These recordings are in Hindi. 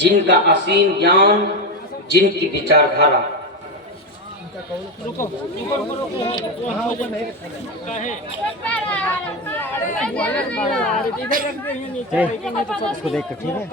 जिनका असीम ज्ञान, जिनकी विचारधारा। इसको देख कर ठीक है।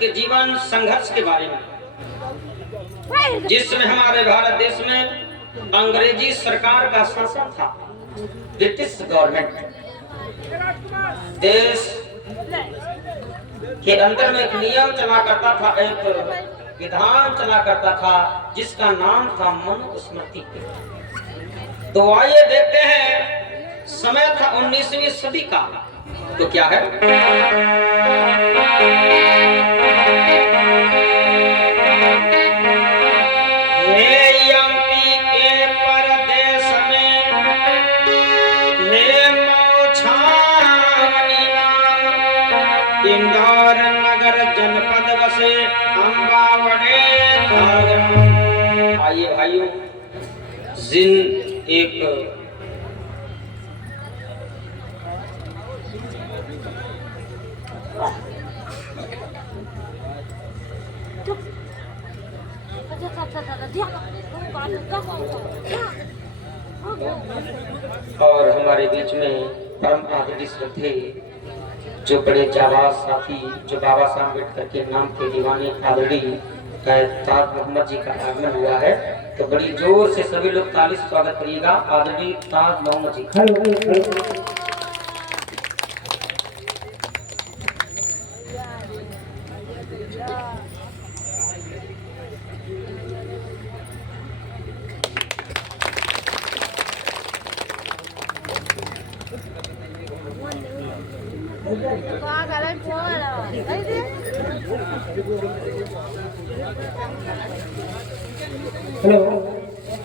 के जीवन संघर्ष के बारे में, जिसमें हमारे भारत देश में अंग्रेजी सरकार का शासन था, ब्रिटिश गवर्नमेंट देश के अंदर में एक नियम चला करता था, एक विधान चला करता था जिसका नाम था मनुस्मृति। तो आइए देखते हैं, समय था 19वीं सदी का। तो क्या है, इंदौर नगर जनपद बसे अम्बावड़े। आइए भाइयों, जिन एक और हमारे बीच में परम आदरणीय श्रद्धे जो बड़े जाबाज साथी, जो बाबा साहब अम्बेडकर के नाम के दीवाने आदरणीय ताज मोहम्मद जी का आगमन हुआ है। तो बड़ी जोर से सभी लोग ताली से स्वागत करिएगा आदरणीय ताज मोहम्मद जी का। हेलो।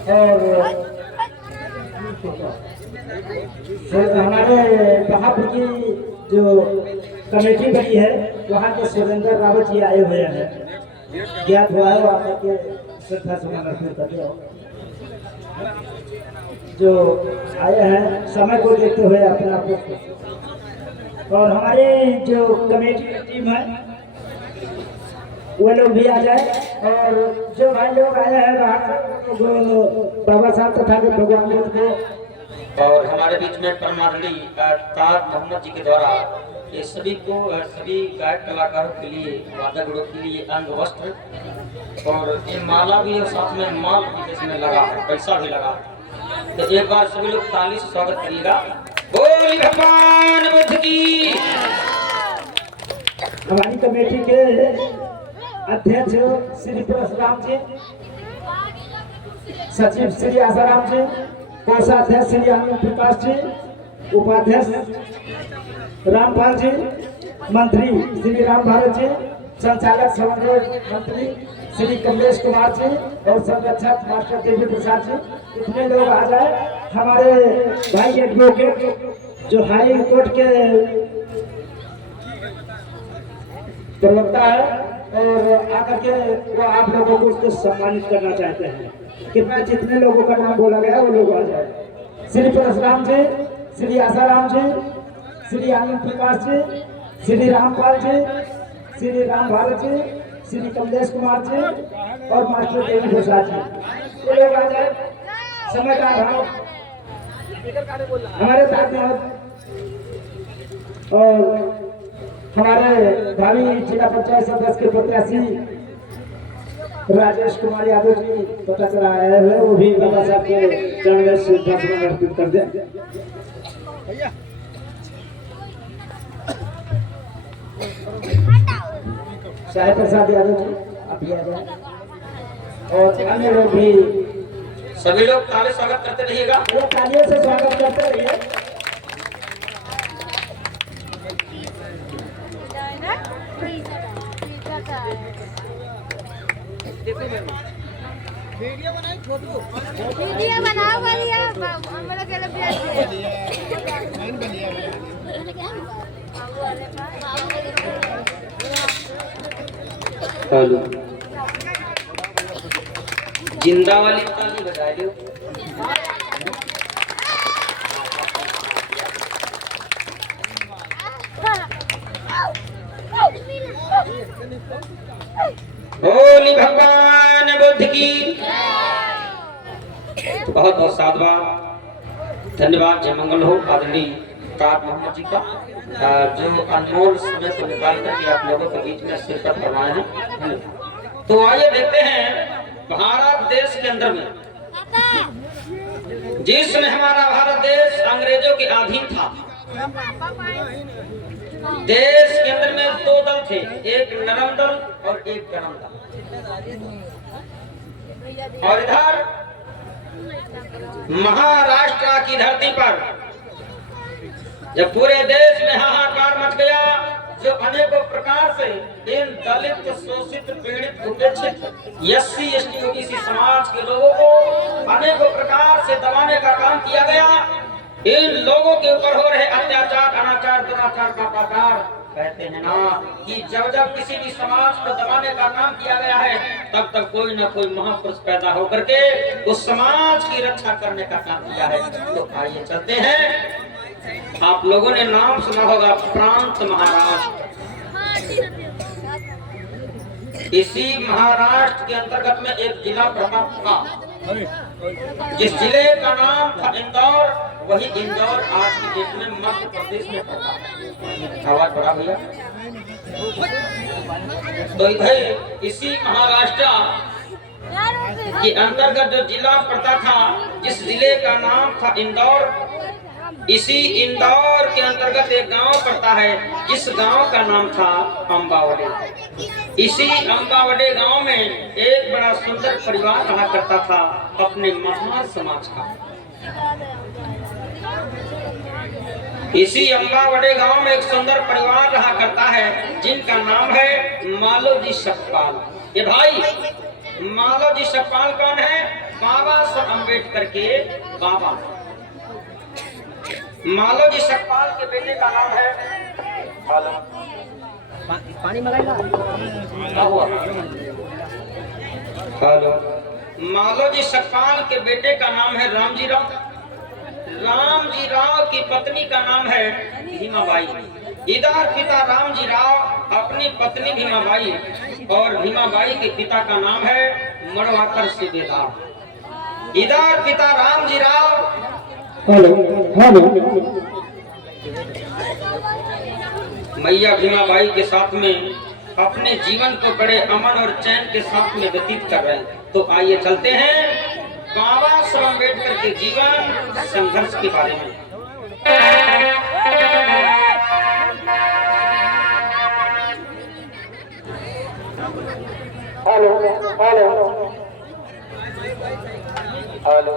और हमारे बहापुर की जो कमेटी बनी है वहाँ के सुरेंद्र रावत जी आए हुए हैं, ज्ञात हुआ है, वहाँ के श्रद्धा सुमन अर्पित करते हो जो आए हैं समय को देखते हुए अपने आप को। और हमारी जो कमेटी की टीम है वो लोग भी आ जाए, और जो भाई लोग आए हैं बाहर जो बाबा साहब तथा के भगवान बुद्ध को, और हमारे बीच में परमादरणीय ताज मोहम्मद जी के द्वारा ये सभी को सभी गायक कलाकारों के लिए वादक लोग के लिए अंग वस्त्र और ये माला भी और साथ में माल भी इसमें लगा है, पैसा भी लगा है। तो एक बार सभी लोग ताली से स्वागत करिएगा। बोल भगवान बुद्ध की। हमारी कमेटी के अध्यक्ष श्री परशुराम जी, सचिव श्री आसाराम जी, कोषाध्यक्ष श्री आनंद प्रकाश जी, उपाध्यक्ष रामपाल जी, मंत्री श्री राम भारत जी, संचालक समन्वय मंत्री श्री कमलेश कुमार जी और संरक्षक मास्टर देवी प्रसाद जी, इतने लोग आ जाए। हमारे भाई एडवोकेट जो हाई कोर्ट के प्रवक्ता है और आकर के वो आप लोगों को उसको सम्मानित करना चाहते हैं। कृपया जितने लोगों का नाम बोला गया वो लोग आ जाए। श्री परशुराम जी, श्री आसाराम जी, श्री आनंद प्रकाश जी, श्री रामपाल जी, श्री राम भारत जी, श्री कमलेश कुमार जी और मास्टर देवी प्रसाद जी, ये लोग आ जाए। समय का अभाव हमारे साथ में और हमारे भावी जिला पंचायत सदस्य के प्रत्याशी राजेश कुमार यादव जी पता चला आए हैं, वो भी बाबा साहब के चरण में श्रद्धा सुमन अर्पित कर दें। साहे प्रसाद यादव जी आप भी आ जाए और अन्य लोग भी, सभी लोग ताली स्वागत करते रहिएगा। वो तालियों से स्वागत करते रहिए। वीडियो बनाओ बढ़िया हम लोग के लिए हेलो, जिंदा वाली ताली बजा दो। बोली भगवान बुद्ध की। बहुत बहुत साधुवाद, धन्यवाद, जय मंगल हो आदरणीय ताज मोहम्मद जी का जो अनमोल समय को निकाल करके आप लोगों के बीच में शिरकत करवाए हैं। तो आइए देखते हैं भारत देश के अंदर में जिसमें हमारा भारत देश अंग्रेजों के अधीन था, देश के अंदर में दो दल थे, एक नरम दल और एक गरम दल। और इधर महाराष्ट्र की धरती पर जब पूरे देश में हाहाकार मच गया, जो अनेकों प्रकार से इन दलित, शोषित, पीड़ित, उपेक्षित एससी, एसटी, ओबीसी समाज के लोगों को अनेकों प्रकार से दबाने का काम किया गया। इन लोगों के ऊपर हो रहे अत्याचार, अनाचार, दुराचार का प्रकार कहते हैं ना कि जब जब किसी भी समाज को दबाने का काम किया गया है, तब तक कोई ना कोई महापुरुष पैदा होकर के उस समाज की रक्षा करने का काम किया है। तो आइए चलते हैं। आप लोगों ने नाम सुना होगा प्रांत महाराष्ट्र। इसी महाराष्ट्र के अंतर्गत में एक जिला प्रमुख था, जिस जिले का नाम था इंदौर। वही इंदौर आज की डेट में मध्य प्रदेश में पड़ता है। आवाज बढ़ा भैया। तो इधर इसी महाराष्ट्र के अंतर्गत जो जिला पड़ता था, जिस जिले का नाम था इंदौर, इसी इंदौर के अंतर्गत एक गांव पड़ता है, जिस गांव का नाम था अंबावड़े। इसी अंबावड़े गांव में एक बड़ा सुंदर परिवार रहा करता था अपने महार समाज का। इसी अम्बावड़े गांव में एक सुंदर परिवार रहा करता है जिनका नाम है मालोजी सतपाल। ये भाई मालोजी सतपाल कौन है? बाबा साहब अम्बेडकर के बाबा। मालोजी सतपाल के बेटे का नाम है पानी मंगाएगा। हेलो। मालोजी सतपाल के बेटे का नाम है रामजी राव। रामजी राव की पत्नी का नाम है भीमाबाई। इधर पिता रामजी राव अपनी पत्नी भीमाबाई और भीमाबाई के पिता का नाम है मड़वाकर सूबेदार। इधर पिता रामजी राव मैया भीमाबाई के साथ में अपने जीवन को बड़े अमन और चैन के साथ में व्यतीत कर रहे हैं। तो आइए चलते हैं बाबा साहब अम्बेडकर के जीवन संघर्ष के बारे में। Hello hello hello.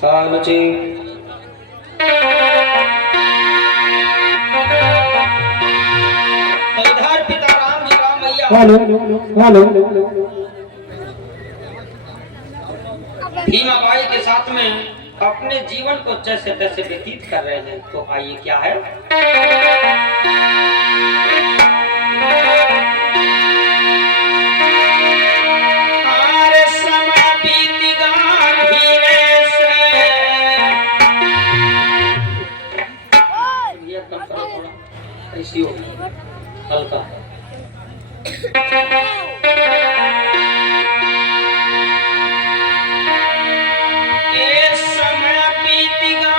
हेलो जी। इधर पिता रामजी राव मैया भीमाबाई के साथ में अपने जीवन को जैसे तैसे व्यतीत कर रहे हैं। तो आइए क्या है ऐसी हो हल्का। एक समय बीतेगा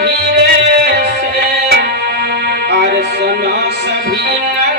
धीरे से और सुनो सभी नर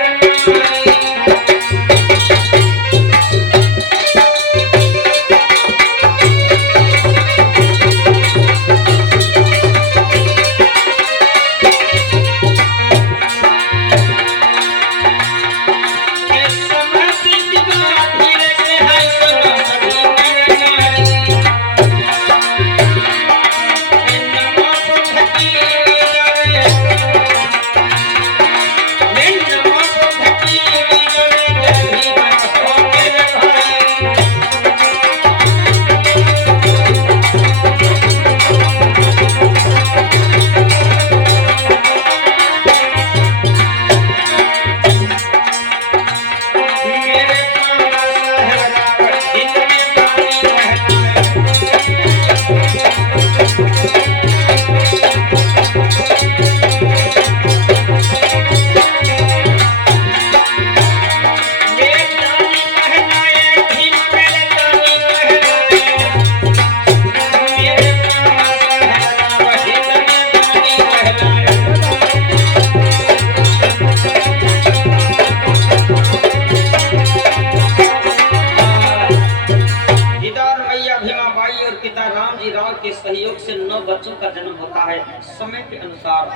सहयोग से 9 बच्चों का जन्म होता है समय के अनुसार।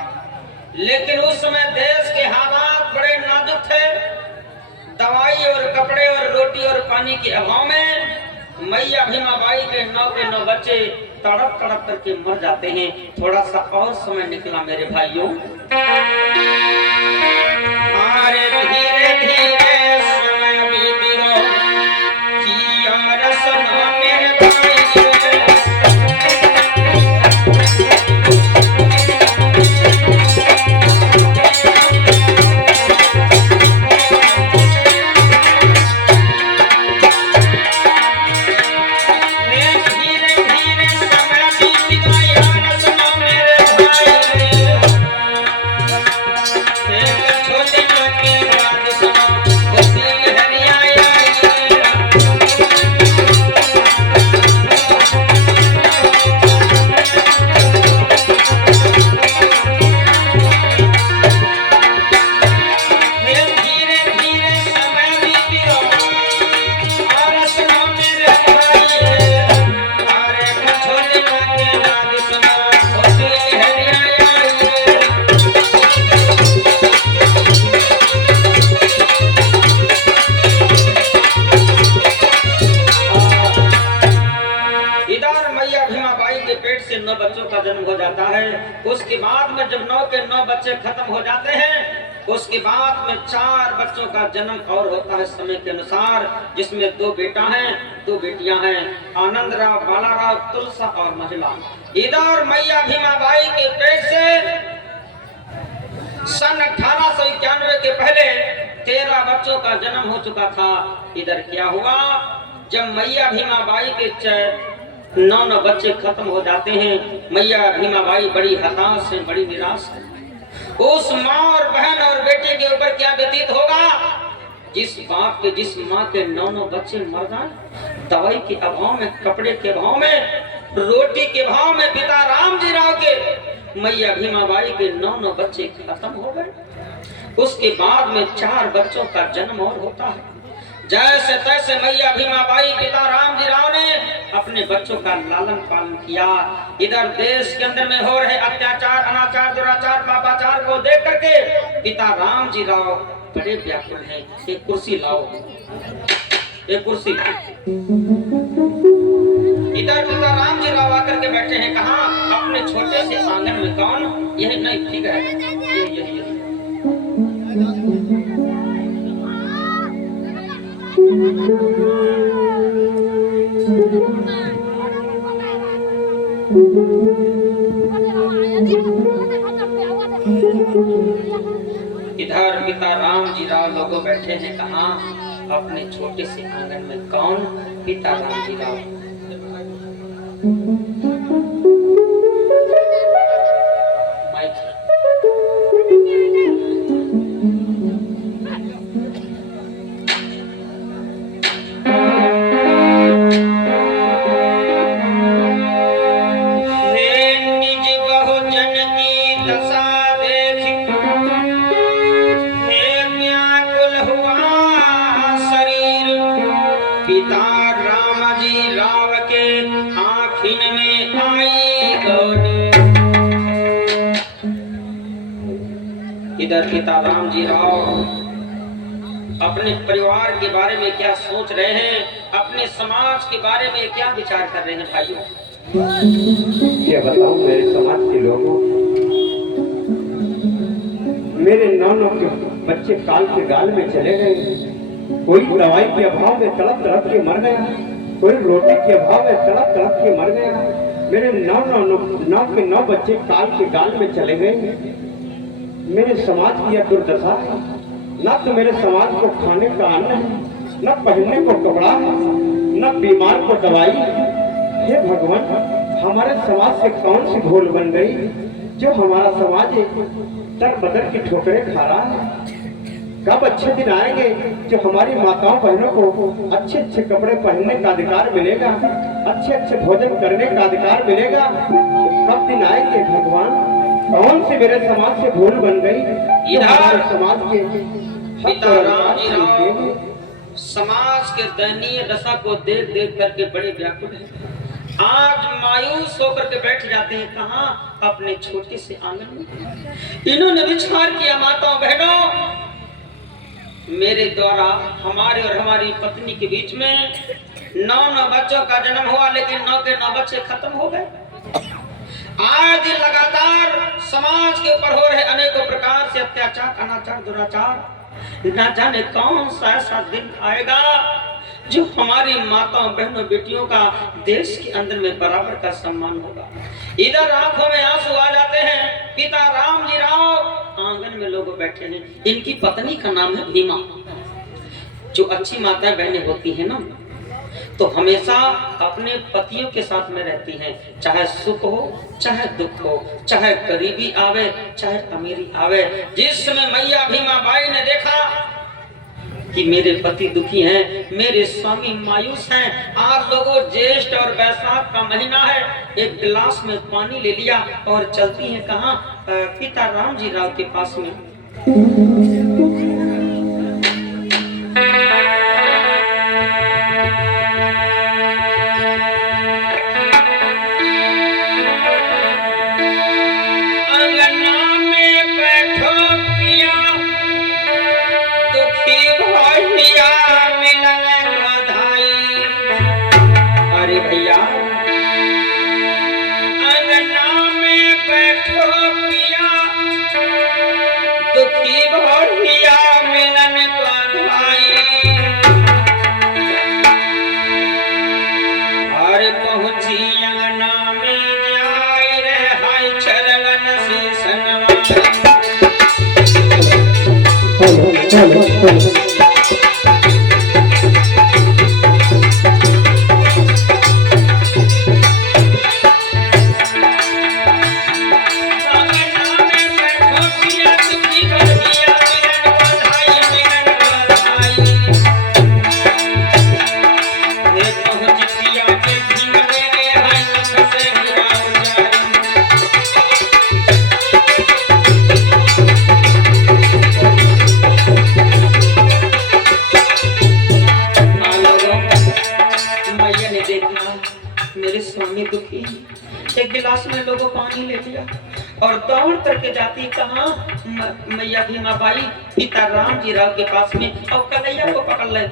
लेकिन उस समय देश के हालात बड़े नाजुक थे। दवाई और कपड़े और रोटी और पानी के अभाव में मैया भीमाबाई के 9 बच्चे तड़प तड़प करके मर जाते हैं। थोड़ा सा और समय निकला मेरे भाइयों। धीरे धीरे समय बीतेगा किया रसना मेरे भाई। छोटे पेट से 9 बच्चों का जन्म हो जाता है। उसके बाद में जब 9 के 9 बच्चे खत्म हो जाते हैं, उसके बाद में 4 बच्चों का जन्म और होता है समय के अनुसार, जिसमें 2 बेटा हैं, 2 बेटियां हैं, आनंद राव, बाला राव, तुलसा और महिला। इधर मैया भीमाबाई के पेट से सन 1891 के पहले 13 बच्चों का जन्म हो चुका था। इधर क्या हुआ, जब मैया भीमाबाई के 9 बच्चे खत्म हो जाते हैं, मैया भीमाबाई बड़ी हताश है, बड़ी निराश है। उस माँ और बहन और बेटे के ऊपर क्या व्यतीत होगा, जिस माँ के 9 बच्चे मर गए, दवाई के अभाव में, कपड़े के अभाव में, रोटी के अभाव में, पिता रामजी राव के, मैया भीमाबाई के 9 बच्चे खत्म हो गए। उसके बाद में 4 बच्चों का जन्म और होता है। जैसे तैसे मैया भीमाबाई, पिता रामजी राव ने अपने बच्चों का लालन पालन किया। इधर देश के अंदर में हो रहे अत्याचार, अनाचार, दुराचार, पापाचार को देख करके पिता रामजी राव बड़े व्याकुल हैं। एक कुर्सी लाओ, एक कुर्सी। इधर पिता रामजी राव आकर के बैठे हैं, कहाँ, अपने छोटे से आंगन में। कौन? यही नहीं, ठीक है, यही इधर पिता रामजी राव लोग बैठे हैं, कहाँ, अपने छोटे से आंगन में। कौन? पिता रामजी राव। पिता रामजी राव के आँखिन में आई गौनी। इधर पिता रामजी राव अपने परिवार के बारे में क्या सोच रहे हैं, अपने समाज के बारे में क्या विचार कर रहे हैं भाइयों? क्या बताऊं मेरे समाज के लोगों, मेरे 9 के बच्चे काल के गाल में चले गए। कोई दवाई के अभाव में तड़प तड़प के मर गया, कोई रोटी के अभाव में तड़प तड़प के मर गया। मेरे 9 के 9 बच्चे काल के गाल में चले गए। मेरे समाज की यह दुर्दशा है। न तो मेरे समाज को खाने का अन्न है, न पहनने को कपड़ा है, न बीमार को दवाई। हे भगवान, हमारे समाज से कौन सी भूल बन गई जो हमारा समाज दर बदर की ठोकरें खा रहा है। कब अच्छे दिन आएंगे जो हमारी माताओं बहनों को अच्छे अच्छे कपड़े पहनने का अधिकार मिलेगा, अच्छे अच्छे भोजन करने का अधिकार मिलेगा? कब दिन आएंगे भगवान? कौन से मेरे समाज से भूल बन गई जो हमारे समाज के पिता रामजी राव समाज के दयनीय दशा को देख देख करके बड़े व्याकुल हैं। आज मायूस होकर के बैठ जाते हैं, कहाँ, अपने छोटे से आंगन में। इन्होंने विचार किया, माताओं बहनों, मेरे द्वारा हमारे और हमारी पत्नी के बीच में 9 बच्चों का जन्म हुआ, लेकिन 9 के 9 बच्चे खत्म हो गए। आज लगातार समाज के ऊपर हो रहे अनेकों प्रकार से अत्याचार, अनाचार, दुराचार। न जाने कौन सा ऐसा दिन आएगा जो हमारी माताओं, बहनों, बेटियों का देश के अंदर में बराबर का सम्मान होगा। इधर आंखों में आंसू आ जाते हैं। पिता रामजी राव आंगन में लोग बैठे हैं। इनकी पत्नी का नाम है भीमा। जो अच्छी माताएं बहनें होती हैं ना, तो हमेशा अपने पतियों के साथ में रहती हैं, चाहे सुख हो, चाहे दुख हो, चाहे गरीबी आवे, चाहे अमीरी आवे। जिस समय मैया भीमाबाई ने देखा कि मेरे पति दुखी हैं, मेरे स्वामी मायूस हैं, आज लोगों ज्येष्ठ और बैसाख का महीना है, एक गिलास में पानी ले लिया और चलती हैं कहाँ, पिता रामजी राव के पास में। गिलास में लोगों पानी ले लिया और दौड़ करके जाती कहाँ मैया भीमा बाई पिता राम जी राव के पास में और कन्हैया को पकड़ ले।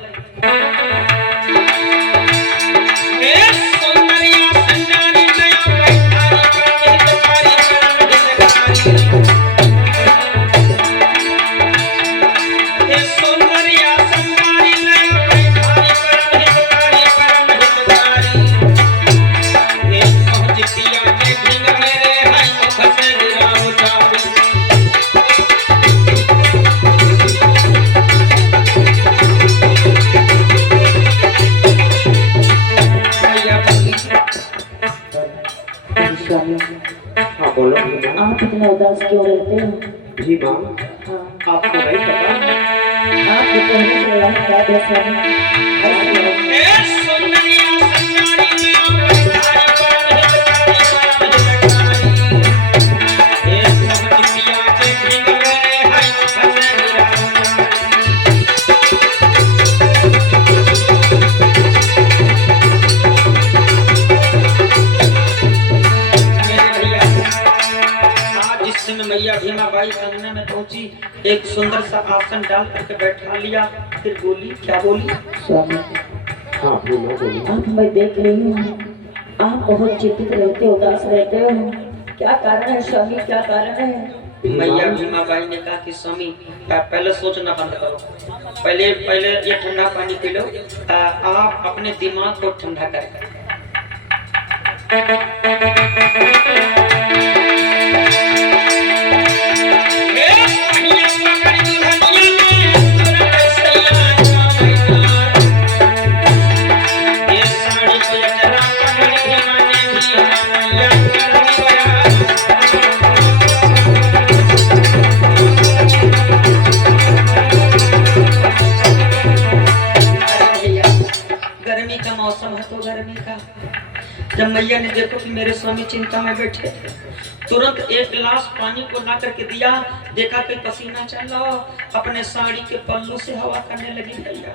हाँ बोलो भीमा। आप इतना उदास क्यों रहते हो? भीमा हाँ, आपको नहीं पता आपको कहने से हम क्या दे मैया भीमा बाई अंगने में पहुंची, एक सुंदर सा आसन डाल करके बैठा लिया, फिर बोली, क्या बोली? स्वामी, हाँ भीमा बोली। आप मैं देख रही हूँ आप बहुत चिंतित रहते हो, उदास रहते हो, क्या कारण है स्वामी, क्या कारण है? मैया भीमा बाई ने कहा कि स्वामी पहले सोचना बंद करो, पहले ये ठंडा पानी पी लो, आप अपने दिमाग को ठंडा करें। जब मैया ने देखो कि मेरे स्वामी चिंता में बैठे, तुरंत एक गिलास पानी को ला करके दिया, देखा कि पसीना चल रहा, अपने साड़ी के पल्लू से हवा करने लगी भैया।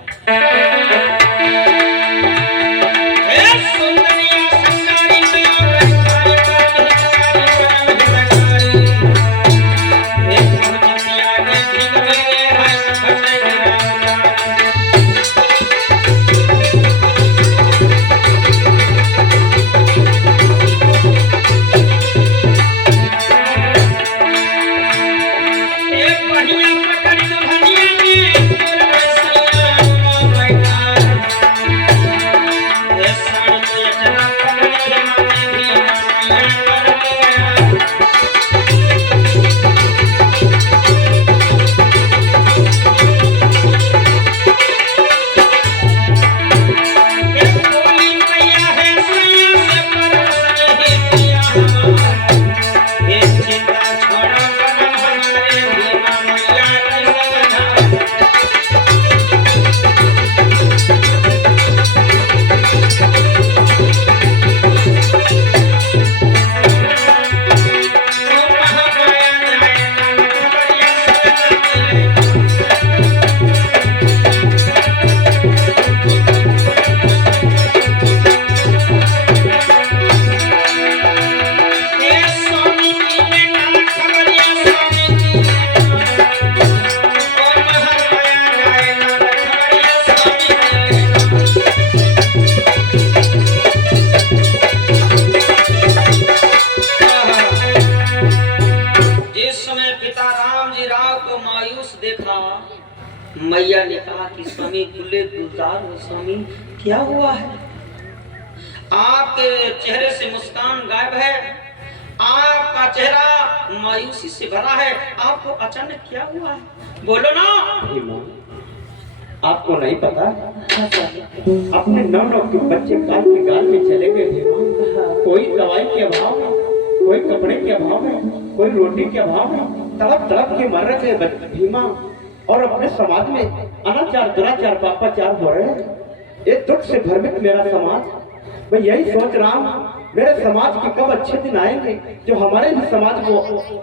मैया ने कहा कि स्वामी गुले गुलजार हो, स्वामी क्या हुआ है? आपके चेहरे से मुस्कान गायब है, आपका चेहरा मायूसी से भरा है, आपको अचानक क्या हुआ है? बोलो ना। आपको नहीं पता, अपने 9 के बच्चे काल के गाल में चले गए भीमा। कोई दवाई के अभाव में, कोई कपड़े के अभाव में, कोई रोटी के अभाव में तड़प तड़प के मर रहे थे भीमा। और अपने समाज में अनाचार दुराचार पापाचार हो रहे हैं। ये दुख से भ्रमित मेरा समाज। मैं यही सोच रहा हूँ मेरे समाज के कब अच्छे दिन आएंगे जो हमारे भी समाज को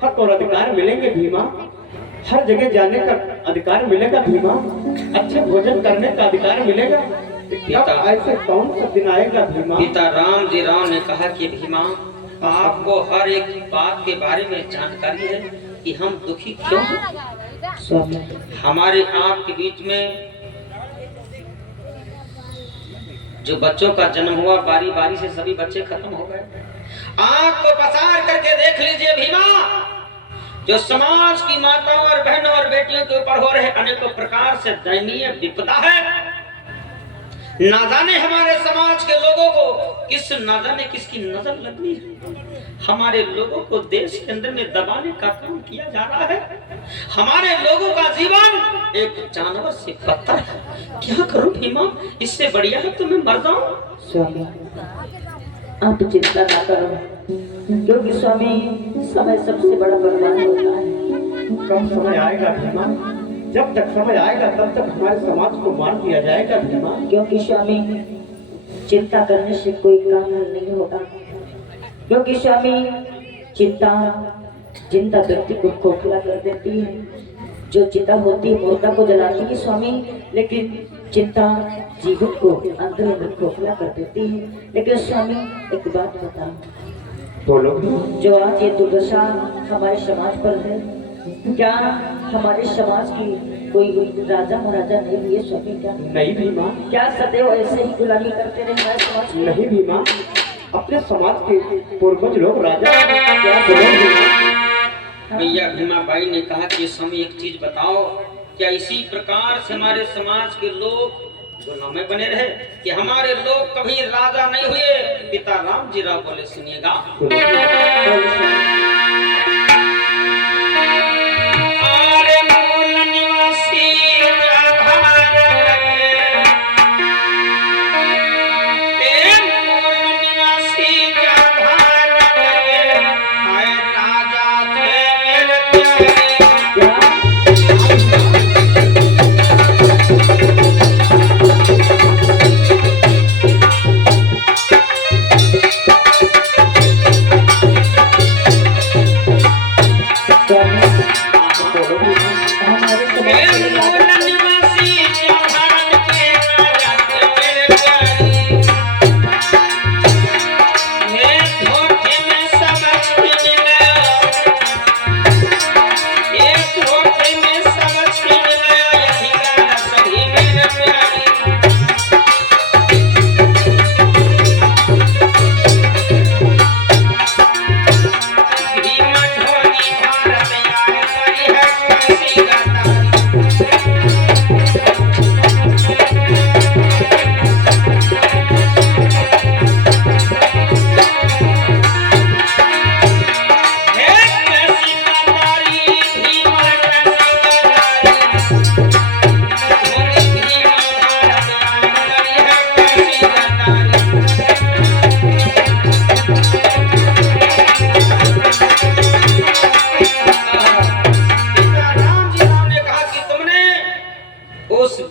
हक और अधिकार मिलेंगे भीमा। हर जगह जाने का अधिकार मिलेगा भीमा, अच्छे भोजन करने का अधिकार मिलेगा। ऐसे कौन सा दिन आएगा भीमा? पिता राम जी राव ने कहा कि भीमा आपको हर एक बात के बारे में जानकारी है कि हम दुखी क्यों हैं। स्वामी हमारे आपके बीच में जो बच्चों का जन्म हुआ, बारी बारी से सभी बच्चे खत्म हो गए। आंख को पसार करके देख लीजिए भीमा, जो समाज की माताओं और बहनों और बेटियों के ऊपर हो रहे अनेकों प्रकार से दयनीय विपदा है। ना जाने हमारे समाज के लोगों को ना जाने किसकी नजर लगनी है। हमारे लोगों को देश के अंदर में दबाने का काम किया जा रहा है। हमारे लोगों का जीवन एक जानवर से बदतर है। क्या करूं भीमा, इससे बढ़िया है तो मैं मर जाऊं। स्वामी आप चिंता ना करो, क्योंकि स्वामी समय सबसे बड़ा बलवान होता है। कब समय आएगा भीमा, जब तक समय आएगा तब तक हमारे समाज को मार दिया जाएगा भीमा। क्योंकि स्वामी चिंता करने से कोई काम हल नहीं होगा, क्योंकि स्वामी चिंता व्यक्ति को खोखला कर देती है। जो चिंता होती है मुर्दा को जलाती है स्वामी, लेकिन चिंता जीवन को अंदर अंदर खोखला कर देती है। लेकिन स्वामी एक बात बताओ, बोलो। जो आज ये दुर्दशा हमारे समाज पर है, क्या हमारे समाज की कोई राजा महाराजा नहीं हुए स्वामी? क्या नहीं भीमा, क्या सदैव ऐसे ही गुलामी करते रहे हमारे समाज में? नहीं भीमा, अपने समाज के पूर्वज लोग राजा। क्या बोलो भीमा? भैया भीमा बाई ने कहा कि स्वामी एक चीज बताओ, क्या इसी प्रकार से हमारे समाज के लोग गुलाम बने रहे कि हमारे लोग कभी राजा नहीं हुए? पिता राम जी राव बोले, सुनिएगा।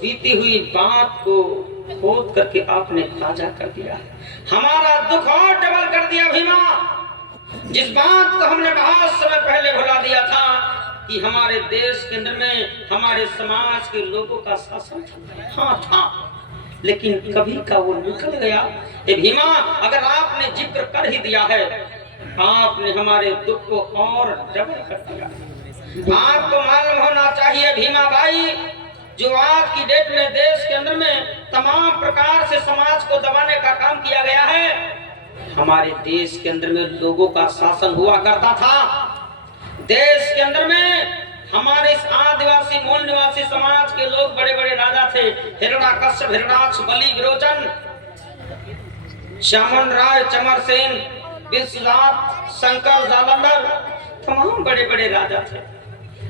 बीती हुई बात को खोद करके आपने ताजा कर दिया है। हमारा दुख और डबल कर दिया भीमा। जिस बात को हमने बहुत समय पहले भुला दिया था कि हमारे देश के अंदर में हमारे समाज के लोगों का शासन हाँ था, लेकिन कभी का वो निकल गया। ए भीमा, अगर आपने जिक्र कर ही दिया है, आपने हमारे दुख को और डबल कर दिया। आपको मालूम होना चाहिए भीमा भाई, जो आज की डेट में देश के अंदर में तमाम प्रकार से समाज को दबाने का काम किया गया है, हमारे देश के अंदर में लोगों का शासन हुआ करता था। देश के अंदर में हमारे इस आदिवासी मूल निवासी समाज के लोग बड़े बड़े राजा थे। हिरण्याकश्यप, हिरण्याक्ष, बलि, विरोचन, चामुंड राय, चमर सेन, विश्वनाथ, शंकर, जालंधर, तमाम बड़े बड़े राजा थे।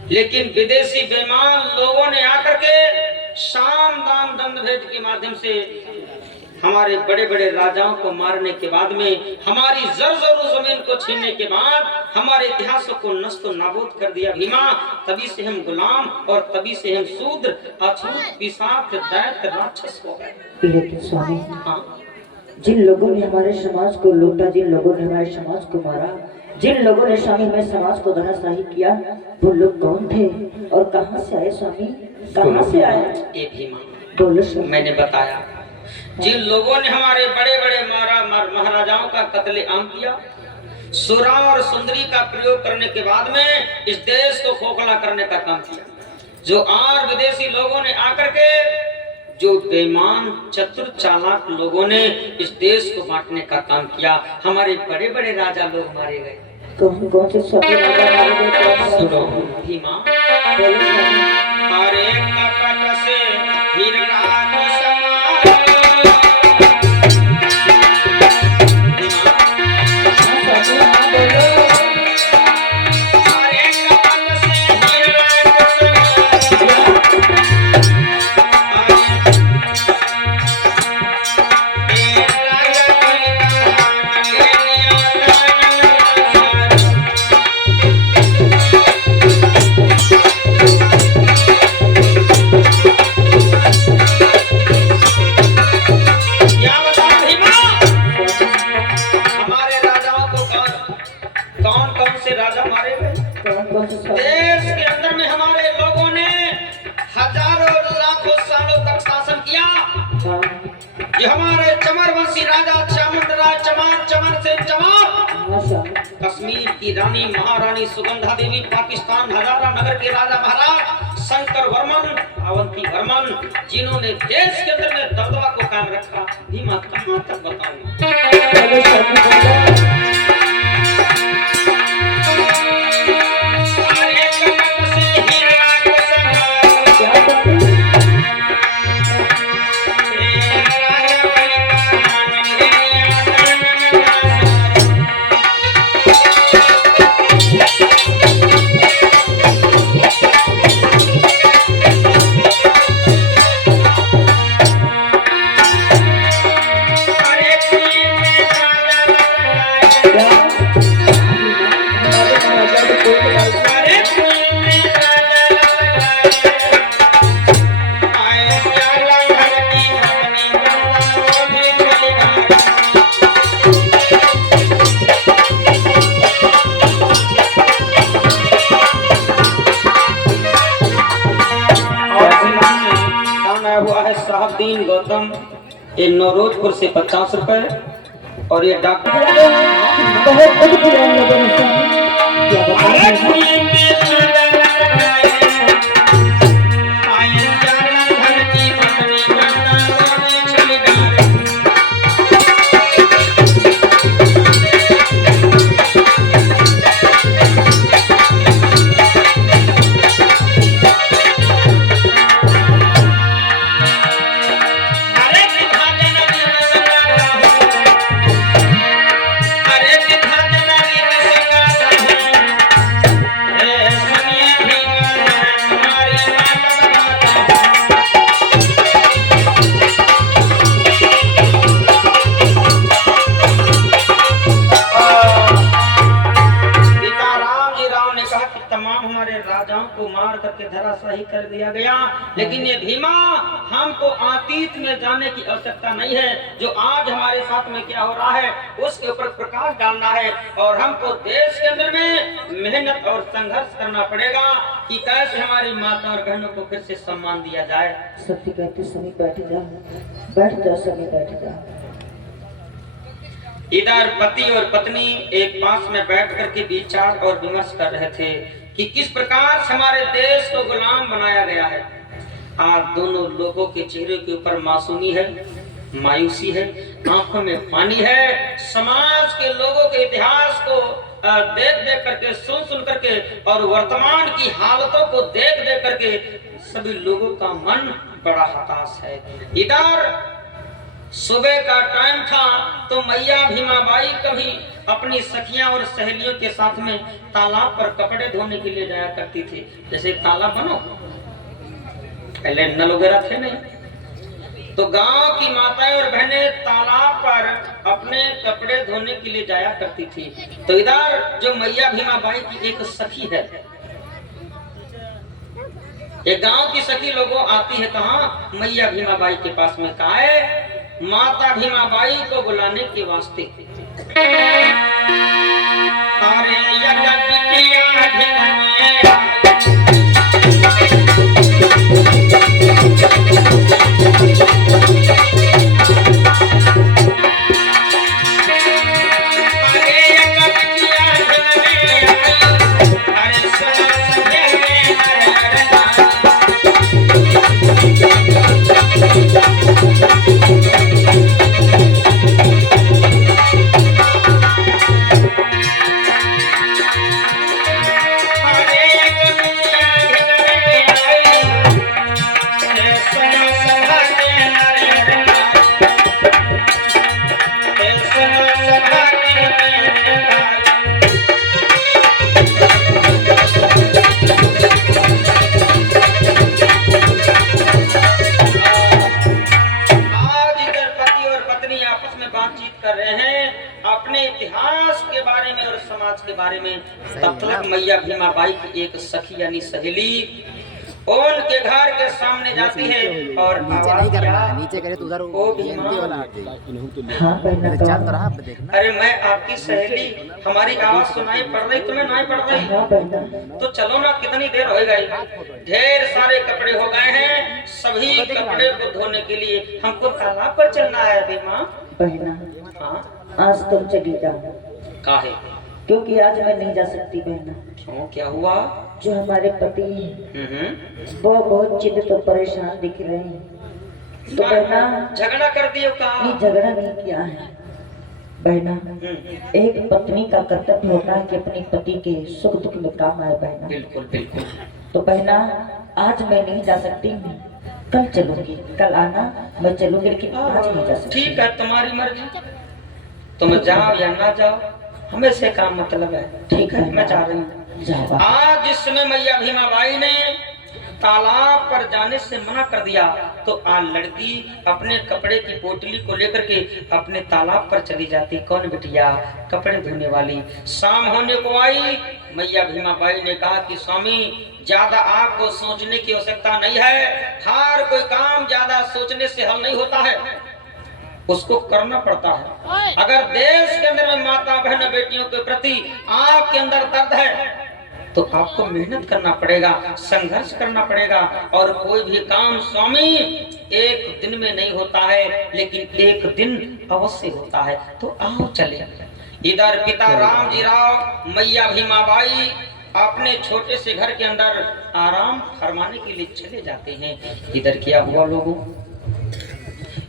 लेकिन विदेशी बेईमान लोगों ने आकर के शाम दाम दंड भेद के माध्यम से हमारे बड़े बड़े राजाओं को मारने के बाद में, हमारी जर्जर जमीन को छीनने के बाद हमारे इतिहासों को नष्ट नाबूद कर दिया भीमा। तभी से हम गुलाम और तभी से हम शूद्र, अछूत, पिशाच, दैत्य, राक्षस हो गए। लेकिन स्वामी, हाँ, जिन लोगों ने हमारे समाज को लूटा, जिन लोगों ने हमारे समाज को मारा, जिन लोगों ने स्वामी हमारे समाज को धराशायी किया, वो लोग कौन थे और कहां से आए स्वामी? कहां से आए? ए भीमा, बोलो स्वामी। मैंने बताया, जिन लोगों ने हमारे बड़े बड़े महाराजाओं का कत्लेआम किया, सुरा और सुंदरी का प्रयोग करने के बाद में इस देश को खोखला करने का काम किया। जो और विदेशी लोगों ने आकर के, जो बेईमान चतुर चालाक लोगों ने इस देश को बांटने का काम किया, हमारे बड़े बड़े राजा लोग मारे गए। कौन से स्वामी राजा मारे गए? सुनो भीमा, अरे कपट से हिरणान समारे। देश के अंदर में हमारे लोगों ने हजारों लाखों सालों तक शासन किया। ये हमारे चमरवंशी राजा चामुंडराय चमार, चमन से चमार, कश्मीर की रानी महारानी सुगंधा देवी, पाकिस्तान हजारा नगर के राजा महाराज शंकर वर्मन, अवंती वर्मन, जिन्होंने देश के अंदर में दबदबा को कायम रखा। भीमा कहाँ तक बताऊं? साहबदीन गौतम, ये नौरोजपुर से 50 रुपए, और ये डॉक्टर धराशायी कर दिया गया। लेकिन ये भीमा, हमको अतीत में जाने की आवश्यकता नहीं है। जो आज हमारे साथ में क्या हो रहा है उसके ऊपर प्रकाश डालना है, और हमको देश के अंदर में मेहनत और संघर्ष करना पड़ेगा कि कैसे हमारी माता और बहनों को फिर से सम्मान दिया जाए। सत्य कहते समय बैठ जा समय बैठ जा। इधर पति और पत्नी एक पास में बैठ करके विचार और विमर्श कर रहे थे कि किस प्रकार से हमारे देश को गुलाम बनाया गया है। आज दोनों लोगों के चेहरे के ऊपर मासूमी है, मायूसी है, आंखों में पानी है। समाज के लोगों के इतिहास को देख देख करके, सुन सुन करके, और वर्तमान की हालतों को देख देख करके सभी लोगों का मन बड़ा हताश है। इधर सुबह का टाइम था तो मैया भीमाबाई कभी अपनी सखियां और सहेलियों के साथ में तालाब पर कपड़े धोने के लिए जाया करती थी। जैसे तालाब बनो, पहले नल वगैरह थे नहीं, तो गांव की माताएं और बहनें तालाब पर अपने कपड़े धोने के लिए जाया करती थी। तो इधर जो मैया भीमाबाई की एक सखी है, एक गांव की सखी लोगों आती है कहाँ, मैया भीमाबाई के पास में। कहा है माता भीमाबाई को बुलाने के वास्ते। अरे मतलब मैया भीमाबाई की एक सखी यानी सहेली उनके घर के सामने जाती है और नीचे नहीं करना है, नीचे करे तो उधर ओ भीमा। BNP वाला हट जाएगा। हाँ बहना चल तो रहा आपने देखना। अरे मैं आपकी सहेली, हमारी आवाज सुनाई पड़ रही, तुम्हें नहीं पड़ रही? हाँ बहना तो चलो ना, कितनी देर हो गई? ढेर सारे कपड़े हो गए हैं, सभी कपड़े को धोने के लिए हमको तालाब पर चलना है भीमा। बहना हाँ आज तुम चली जाओ, काहे? क्योंकि आज मैं नहीं जा सकती बहना। क्यों, क्या हुआ? जो हमारे पति हैं हम्म। वो बहुत चिंतित और परेशान दिख रहे हैं। तो बहना झगड़ा कर दियो का? ये झगड़ा नहीं किया है बहना। एक पत्नी का कर्तव्य होता है कि अपने पति के सुख दुख में काम आए बहना। बिल्कुल बिल्कुल। तो बहना आज मैं नहीं जा सकती, कल चलूंगी, कल आना मैं चलूंगी, लेकिन आज नहीं जा सकती। ठीक है, तुम्हारी मर्जी, तुम जाओ या ना जाओ, हमें से काम मतलब है। ठीक है, मैं जा रही हूँ। जाओ। आज जिस समय मैया भीमाबाई ने तालाब पर जाने से मना कर दिया तो आज लड़की अपने कपड़े की पोटली को लेकर के अपने तालाब पर चली जाती। कौन बिटिया? कपड़े धोने वाली। शाम होने को आई, मैया भीमाबाई ने कहा कि स्वामी ज्यादा आपको सोचने की आवश्यकता नहीं है, हर कोई काम ज्यादा सोचने से हल नहीं होता है, उसको करना पड़ता है। अगर देश के अंदर में माता बहन बेटियों के प्रति आपके अंदर दर्द है तो आपको मेहनत करना पड़ेगा, संघर्ष करना पड़ेगा। और कोई भी काम स्वामी एक दिन में नहीं होता है, लेकिन एक दिन अवश्य होता है। तो आओ चले। इधर पिता रामजी राव मैया भीमाबाई अपने छोटे से घर के अंदर आराम फरमाने के लिए चले जाते हैं। इधर क्या हुआ लोगों?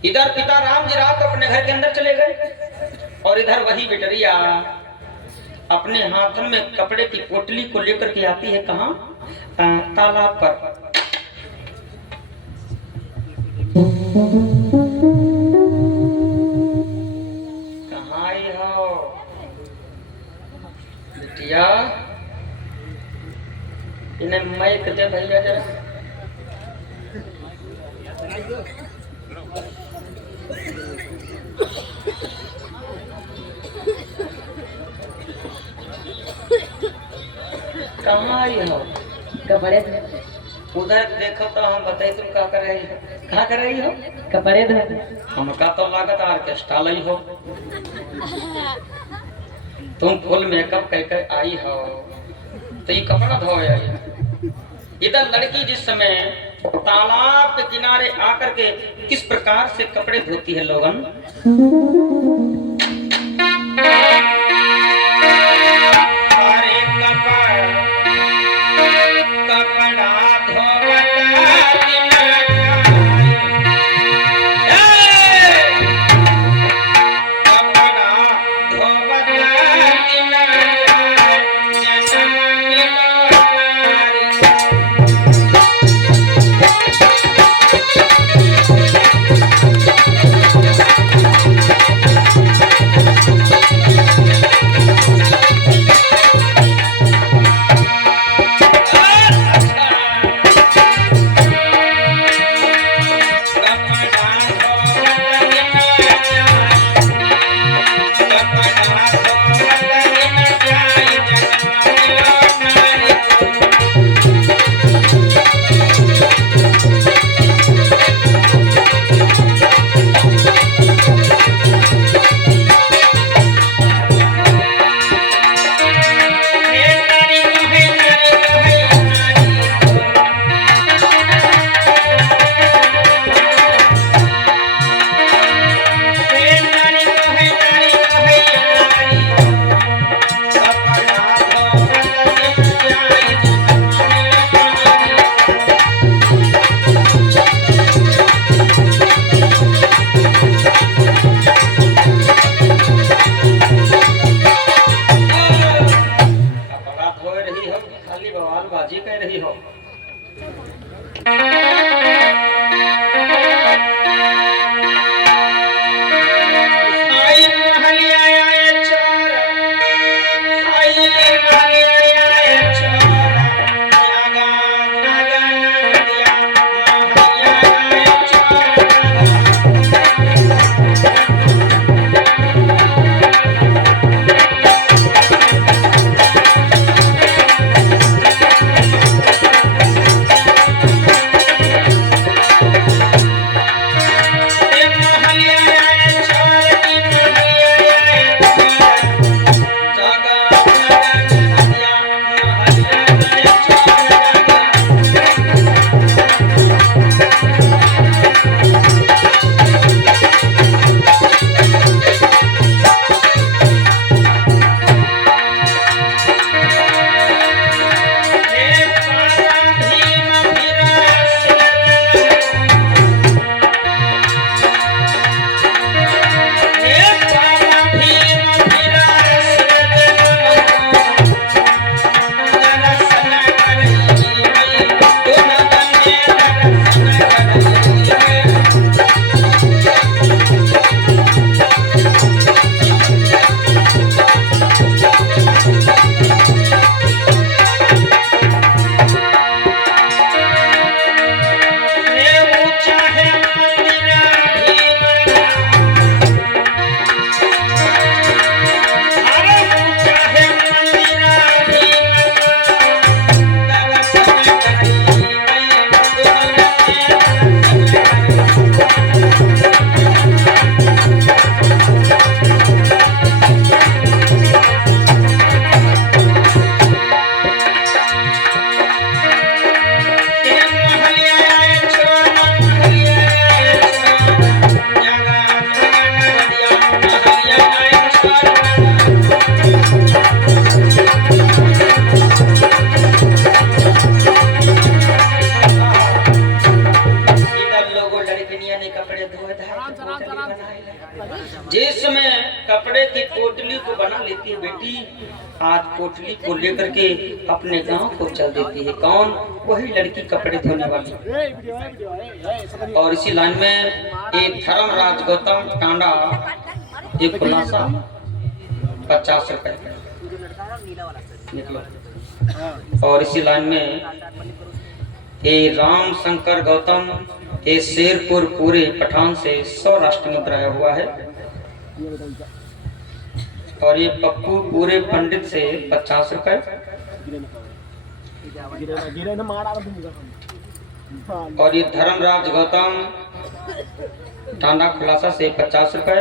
इधर पिता रामजी राव अपने घर के अंदर चले गए और इधर वही बिटरिया अपने हाथों में कपड़े की पोटली को लेकर के आती है। कहाँ? तालाब पर। कहाँ आई हो बिटिया? इन्हें माइक दे भैया जरा। कहाँ आई हो? कपड़े उधर देखो तो हम बताइए तुम क्या कर रही हो? कहाँ कर रही हो? कपड़े धो। हमका तो लागत ऑर्केस्ट्रा लाई हो। तुम फुल मेकअप करके आई हो तो ये कपड़ा धो आई। इधर लड़की जिस समय तालाब के किनारे आकर के किस प्रकार से कपड़े धोती है लोगन। बेटी आज पोटली को लेकर के अपने गांव को चल देती है। कौन? वही लड़की कपड़े धोने वाली। और इसी लाइन में एक धर्मराज गौतम टांडा एक खुलासा 50 रुपए निकलो। और इसी लाइन में ये राम शंकर गौतम ये शेरपुर पूरे पठान से 100 राष्ट्र मुद्रा आया हुआ है। और ये पप्पू पूरे पंडित से 50 रुपए। और ये धर्मराज गौतम टांडा खुलासा से 50 रुपए।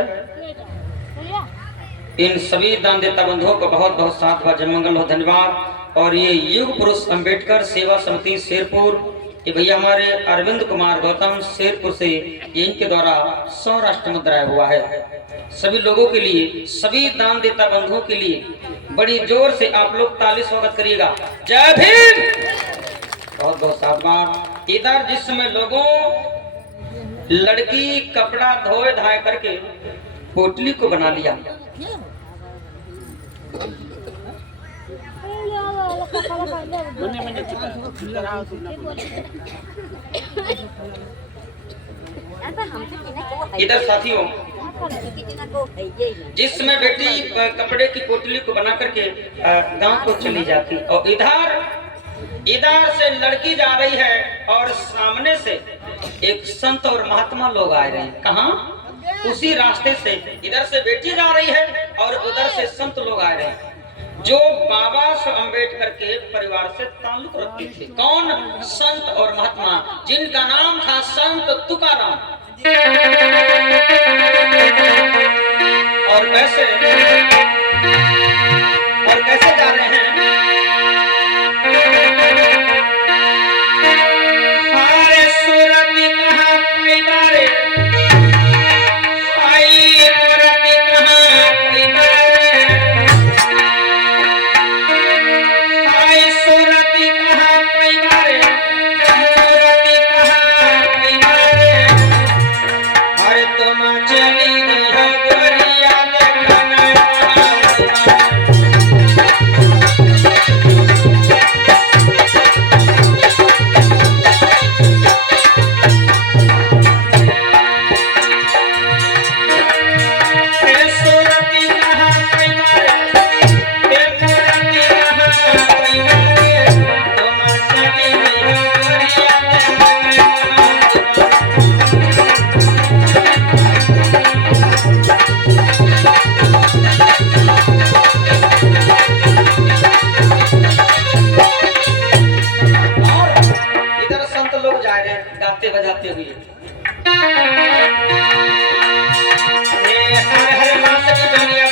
इन सभी दान देता बंधुओं को बहुत बहुत साथ बार जन्मंगल हो, धन्यवाद। और ये युग पुरुष अंबेडकर सेवा समिति शेरपुर, ये भैया हमारे अरविंद कुमार गौतम शेरपुर से, ये इनके द्वारा 100 राष्ट्र मुद्रा हुआ है। सभी लोगों के लिए, सभी दान देता बंधुओं के लिए बड़ी जोर से आप लोग ताली स्वागत करिएगा। जय भीम। बहुत बहुत साधुवाद। इधर जिस समय लोगों लड़की कपड़ा धोए धाए करके पोटली को बना लिया, इधर साथियों जिसमें बेटी कपड़े की पोटली को बना करके गांव को चली जाती, और इधर से लड़की जा रही है और सामने से एक संत और महात्मा लोग आ रहे हैं। कहाँ? उसी रास्ते से इधर से बेटी जा रही है और उधर से संत लोग आ रहे हैं जो बाबा साहब अम्बेडकर के परिवार से ताल्लुक रखते थे। कौन? संत और महात्मा, जिनका नाम था संत तुकाराम। और कैसे जा रहे हैं? हमारे सूरत कहाँ परिवारे, आई मूरत कहाँ परिवारे, आई सूरत कहाँ परिवारे, मूरत कहाँ परिवारे, हर तुम चली हो गोरिया देखना। बजाते हुए हर हर मास की दुनिया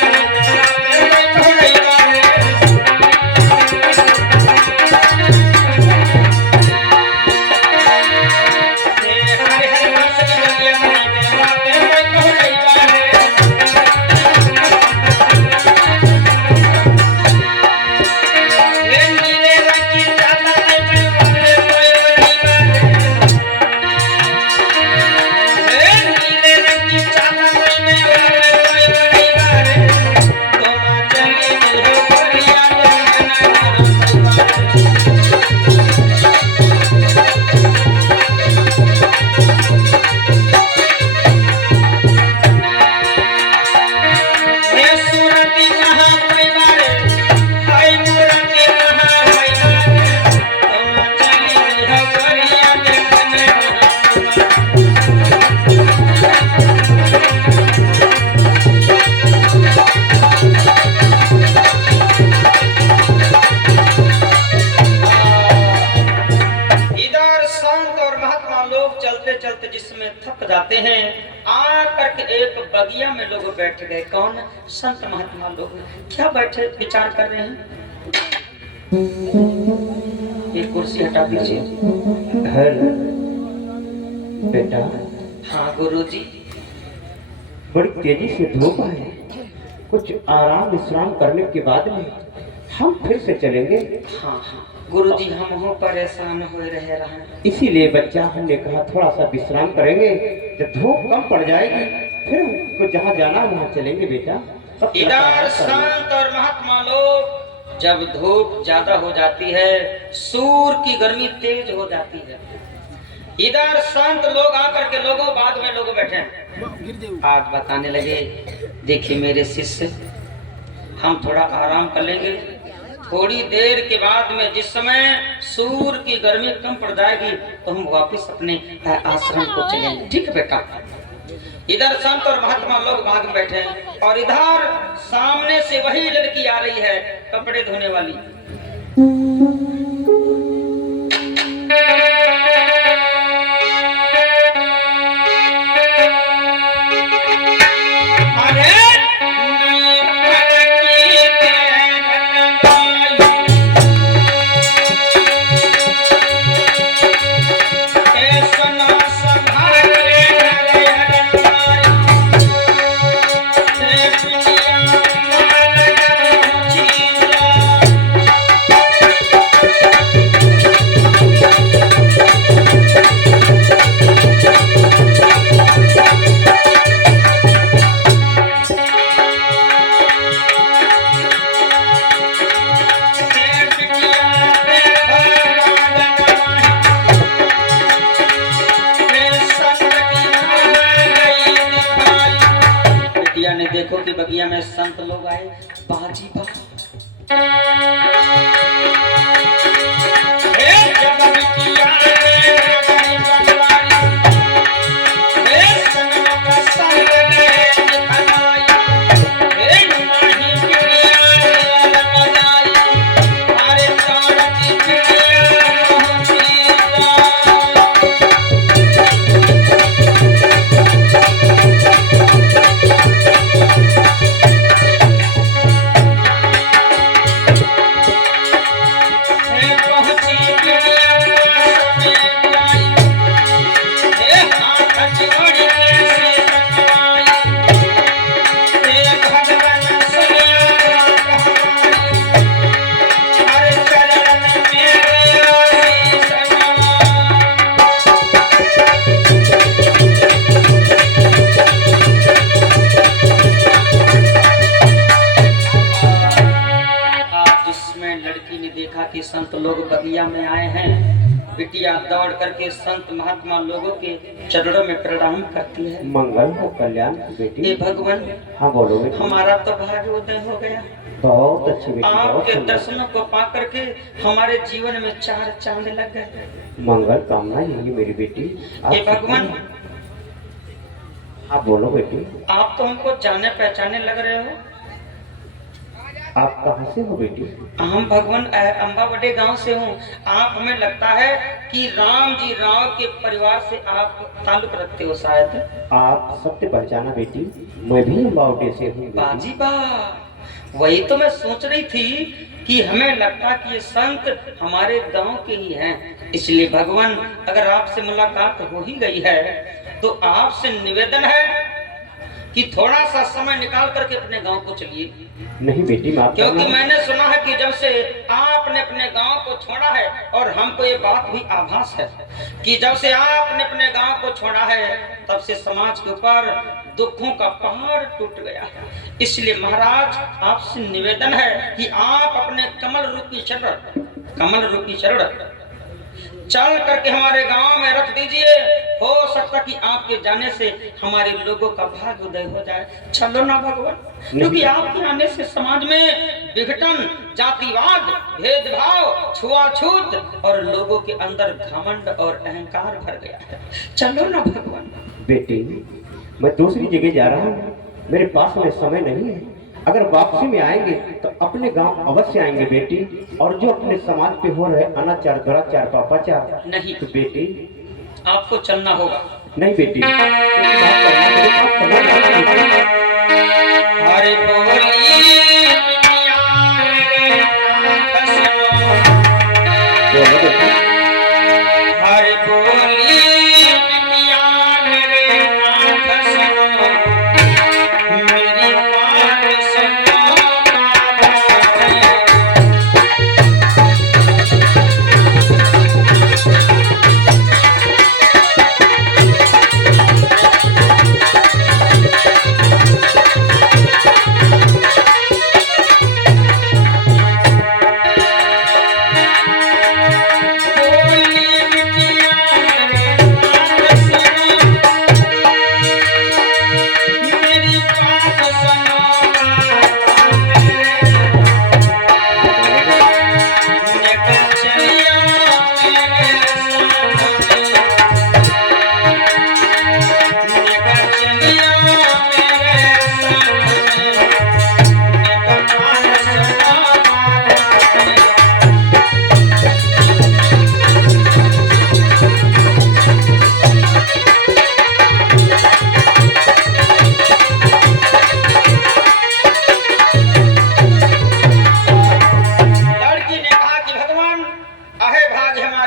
चलते जिसमें थक जाते हैं, आकर के एक बगिया में लोग बैठ गए। कौन? संत महात्मा लोग। क्या बैठे विचार कर रहे हैं? एक कुर्सी हटा दीजिए। बेटा। हाँ गुरुजी। बड़ी तेजी से धूप है, कुछ आराम विश्राम करने के बाद में हम फिर से चलेंगे। हाँ हाँ गुरुजी, हम हो परेशान हो रहे हैं, इसीलिए बच्चा हमने कहा थोड़ा सा विश्राम करेंगे, जब धूप कम पड़ जाएगी फिर हमको जहाँ जाना वहाँ चलेंगे बेटा। सब इधर संत और महात्मा लोग जब धूप ज्यादा हो जाती है, सूर्य की गर्मी तेज हो जाती है, इधर संत लोग आकर के लोगों बाद में लोग बैठे हैं, आज बताने लगे, देखिए मेरे शिष्य, हम थोड़ा आराम कर लेंगे, थोड़ी देर के बाद में जिस समय सूर्य की गर्मी कम पड़ जाएगी तो हम वापस अपने आश्रम को चलेंगे, ठीक है बेटा। इधर संत और महात्मा लोग भाग में बैठे हैं और इधर सामने से वही लड़की आ रही है, कपड़े धोने वाली। देखो कि बगिया में संत लोग आए, बाजी बा कि संत लोग बगिया में आए हैं, बिटिया दौड़ करके संत महात्मा लोगों के चरणों में प्रणाम करती है। मंगल हो कल्याण बेटी। हे भगवान, हाँ बोलो बेटी। हमारा तो भाग्य उदय हो गया, बहुत अच्छी बेटी। आपके दर्शनों को पा करके हमारे जीवन में चार चांद लग गए। मंगल कामना यही मेरी बेटी। हे भगवान, आप बोलो बेटी। आप तो हमको जाने पहचाने लग रहे हो। आप कहाँ से हो बेटी? हम भगवान अम्बावडे गांव से हूँ। आप हमें लगता है कि राम जी राव के परिवार से आप ताल्लुक रखते हो शायद। आप सबसे पहचाना बेटी, मैं भी अम्बावडे से हूँ। बाजी बा, वही तो मैं सोच रही थी कि हमें लगता कि ये संत हमारे गांव के ही हैं। इसलिए भगवान, अगर आपसे मुलाकात हो ही गई है तो आपसे निवेदन है कि थोड़ा सा समय निकाल करके अपने गांव को चलिए। नहीं बेटी, क्योंकि मैंने सुना है कि जब से आपने अपने गांव को छोड़ा है, और हमको ये बात भी आभास है कि जब से आपने अपने गांव को छोड़ा है तब से समाज के ऊपर दुखों का पहाड़ टूट गया है। इसलिए महाराज, आपसे निवेदन है कि आप अपने कमल रूपी शरण चल करके हमारे गांव में रख दीजिए। हो सकता कि आपके जाने से हमारे लोगों का भाग्य उदय हो जाए। चलो ना भगवान, क्योंकि आपके आने से समाज में विघटन, जातिवाद, भेदभाव, छुआछूत और लोगों के अंदर घमंड और अहंकार भर गया है। चलो ना भगवान। बेटी, मैं दूसरी जगह जा रहा हूँ, मेरे पास में समय नहीं है। अगर वापसी में आएंगे तो अपने गांव अवश्य आएंगे बेटी। और जो अपने समाज पे हो रहे अनाचार, दुराचार, पापाचार, नहीं तो बेटी आपको चलना होगा। नहीं बेटी, हरे बोलिए हरे बोलिए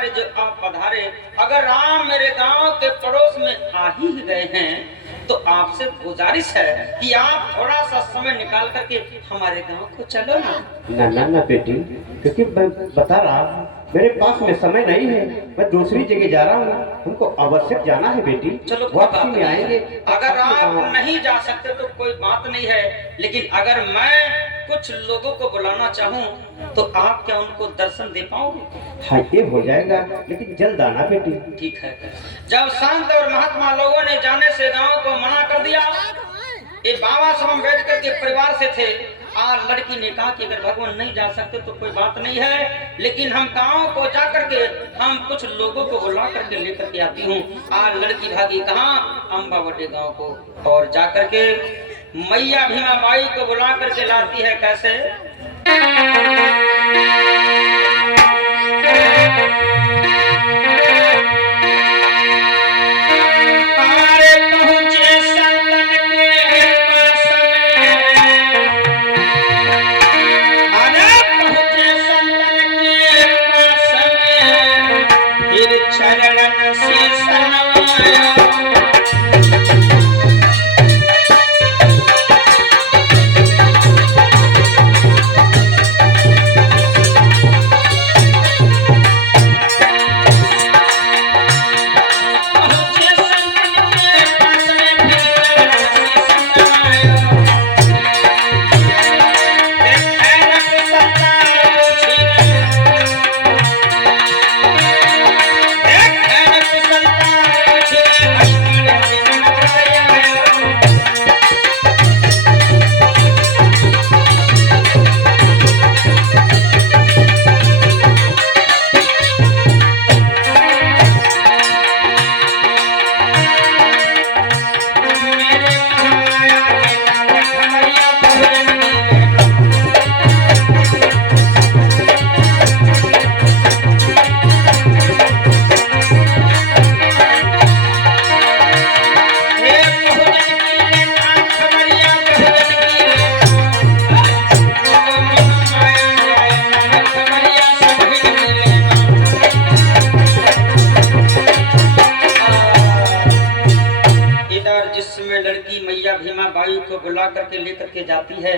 हमारे जो आप पधारे, अगर राम मेरे गांव के पड़ोस में आ ही गए हैं तो आपसे गुजारिश है कि आप थोड़ा सा समय निकाल करके हमारे गांव को चलो ना। ना ना ना बेटी, क्योंकि मैं बता रहा हूँ मेरे पास में समय नहीं है, मैं दूसरी जगह जा रहा हूँ, हमको आवश्यक जाना है बेटी। चलो वापसी में आएंगे। अगर आप नहीं जा सकते तो कोई बात नहीं है, लेकिन अगर मैं कुछ लोगों को बुलाना चाहूँ तो आप क्या उनको दर्शन दे पाओगे? हाँ ये हो जाएगा, लेकिन जल्द आना बेटी। ठीक है। जब संत और महात्मा लोगों ने जाने से गांव को मना कर दिया, ये बाबा साहब अम्बेडकर के परिवार से थे। लड़की ने कहा कि अगर भगवान नहीं जा सकते तो कोई बात नहीं है, लेकिन हम गांव को जा करके हम कुछ लोगों को बुला करके लेकर के आती हूँ। लड़की भागी कहाँ? अम्बावटी गांव को, और जा करके मैया भीमा बाई को बुला करके लाती है। कैसे? बुला करके लेकर के जाती है।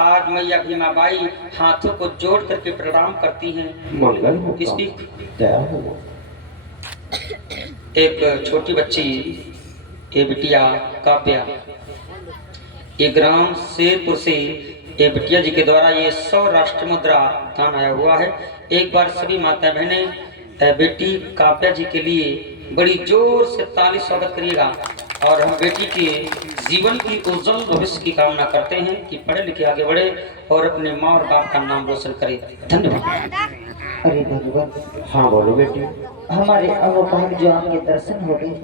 आज मैया भीमा बाई हाथों को जोड़ करके प्रणाम करती हैं। मंगल हो किसकी? दया हो। एक छोटी बच्ची, ये बिटिया काव्या, ये ग्राम शेरपुर से ये बिटिया जी के द्वारा ये 100 राष्ट्र मुद्रा दान आया हुआ है। एक बार सभी माता बहनें बेटी काव्या जी के लिए बड़ी जोर से ताली स्वागत करिएगा, और हम बेटी के जीवन की उज्जवल भविष्य की कामना करते हैं कि पढ़े लिखे आगे बढ़े और अपने माँ और बाप का नाम रोशन करे। धन्यवाद। अरे भगवान, हाँ बोलो बेटी। हमारे अवभाग जो आपके दर्शन हो गए।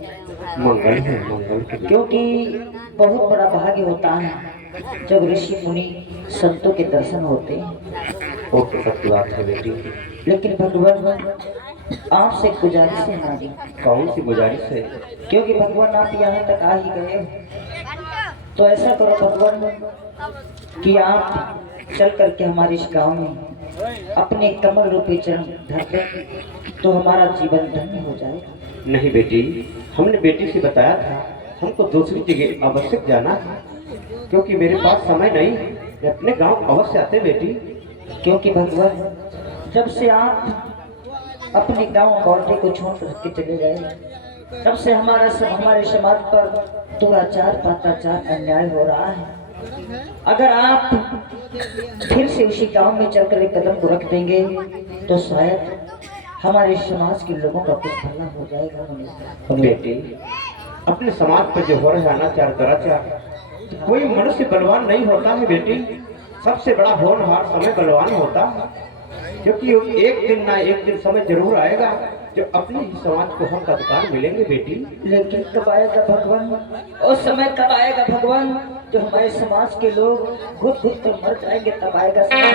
मंगल है, मंगल है। क्योंकि बहुत बड़ा भाग्य होता है जब ऋषि मुनि संतों के दर्शन होते हैं। वो तो सत्य बात है बेटी। लेकिन भगवान, आपसे गुजारिश है हमारी। कौन सी गुजारिश है? क्योंकि भगवान आप यहाँ तक आ ही गए, तो ऐसा करो भगवान कि आप चल करके हमारे इस गांव में अपने कमल रूपी चरण धर दें तो हमारा जीवन धन्य हो जाएगा। नहीं बेटी, हमने बेटी से बताया था हमको दूसरी जगह आवश्यक जाना है, क्योंकि मेरे पास समय नहीं। मैं अपने गांव अवश्य आते बेटी। क्योंकि भगवान, जब से आप अपने गांव बाउंड्री को छोड़ के चले गए, तब से हमारे समाज पर दुराचार पात्राचार अन्याय हो रहा है। अगर आप फिर से उसी गांव में चलकर एक कदम को रख देंगे तो शायद हमारे समाज के लोगों का कुछ भला हो जाएगा। बेटी, अपने समाज पर जो हो रहा है अनाचार दुराचार, कोई मनुष्य बलवान नहीं होता है बेटी। सबसे बड़ा होनहार समय बलवान होता है, क्योंकि एक दिन ना एक दिन समय जरूर आएगा जो अपने ही समाज को हक अधिकार मिलेंगे बेटी। लेकिन कब आएगा भगवान? उस समय कब आएगा भगवान जो हमारे समाज के लोग घुट घुट कर मर जाएंगे? तब आएगा समय।